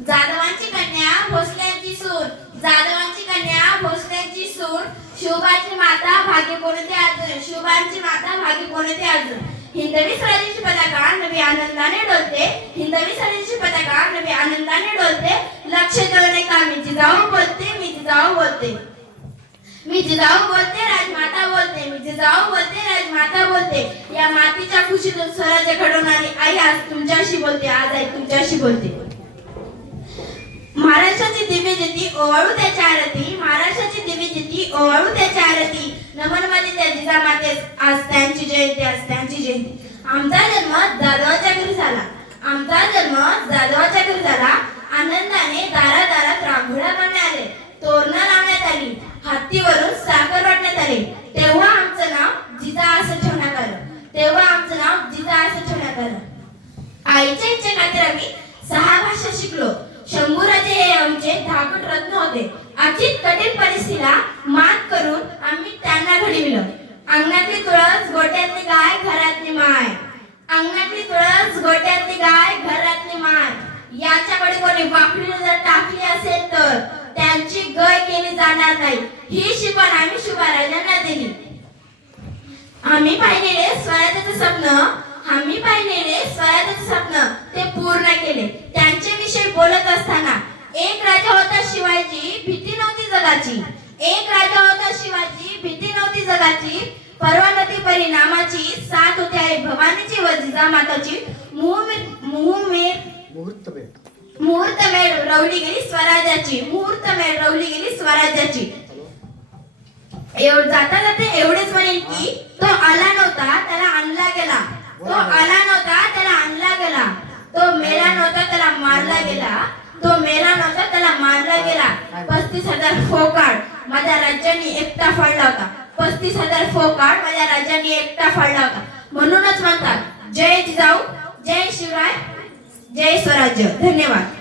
जाधवांची कन्या भोसल्यांची सून, जाधवांची कन्या भोसल्यांची सून, शिवबाची माता भाग्य कोणते अर्जुन, शिवबाची माता भाग्य कोणते अर्जुन. हिंदवी स्वराज्याची पताका नवी आनंदाने डोलते, हिंदवी स्वराज्याची पताका नवी आनंदाने डोलते. लक्ष देऊ नये का मी जिजाऊ बोलते, मी जिजाऊ बोलते, मी जिजाऊ बोलते, राजमाता बोलते, मी जिजाऊ बोलते, राजमाता बोलते. या मातीच्या खुशीतून स्वराज्य घडवणारी आई आज तुमच्याशी बोलते, आज आई तुमच्याशी बोलते. महाराष्ट्राची दिव्य ज्योती ओवाळू त्याच्या आरती, महाराष्ट्राची दिव्य ज्योती ओवाळू त्याच्या आरती. नमन माझे त्या जिजामातेस, आज त्यांची जयंती, आज त्यांची जयंती. आमचा जन्म जाधवाच्या घरी झाला, आमचा जन्म जाधवाच्या घरी झाला. आनंदाने दारादारात रांगोळ्या करण्यात आले, तोरणं लावण्यात आली, हत्तीवरून साखर वाटण्यात आली. तेव्हा आमचं नाव जिजा असं ठेवण्यात आलं, तेव्हा आमचं नाव जिजा असं ठेवण्यात आलं. आईच्या इच्छे खातर आम्ही 6 भाषा शिकलो. शंभूराजे हे आमचे धाकट रत्न होते. अचित कठीण परिस्थितीला मात करून आम्ही त्यांना घडविलं. अंगणातली तुळस गोट्यातली गाय घरातली माय, अंगणातली तुळस गोट्यातली गाय घरातली माय. याच्याकडे कोणी वाकडी जर टाकली असेल तर त्यांची गय केली जाणार नाही. ही शिकवण आम्ही शिवरायांना दिली. आम्ही पाहिलेले स्वराज्याचे स्वप्न, आम्ही पाहिलेले स्वराज्याचे स्वप्न ते पूर्ण केले. त्यांच्या विषयी बोलत असताना एक राजा होता शिवाजी, भीती नव्हती जगाची. एक राजा होता शिवाजी, भीती नव्हती जगाची. परवा नदी परिणामाची साथ होती आई भवानीची व जिजामाताची. मुहूर्तमेढ रवली गेली स्वराज्याची, मुहूर्तमेढ रवली गेली स्वराज्याची. जाता जाता एवढेच म्हणेन की तो आला नव्हता त्याला आणला गेला, तो आला नव्हता त्याला आणला गेला. तो मेला नव्हता त्याला मारला गेला, तो मेला नव्हता त्याला मारला गेला. 35,000 फोकाड माझ्या राज्याने एकटा फाडला होता, 35,000 फोकाड माझ्या राज्याने एकटा फाडला होता. म्हणूनच म्हणतात जय जिजाऊ, जय शिवराय, जय स्वराज्य. धन्यवाद.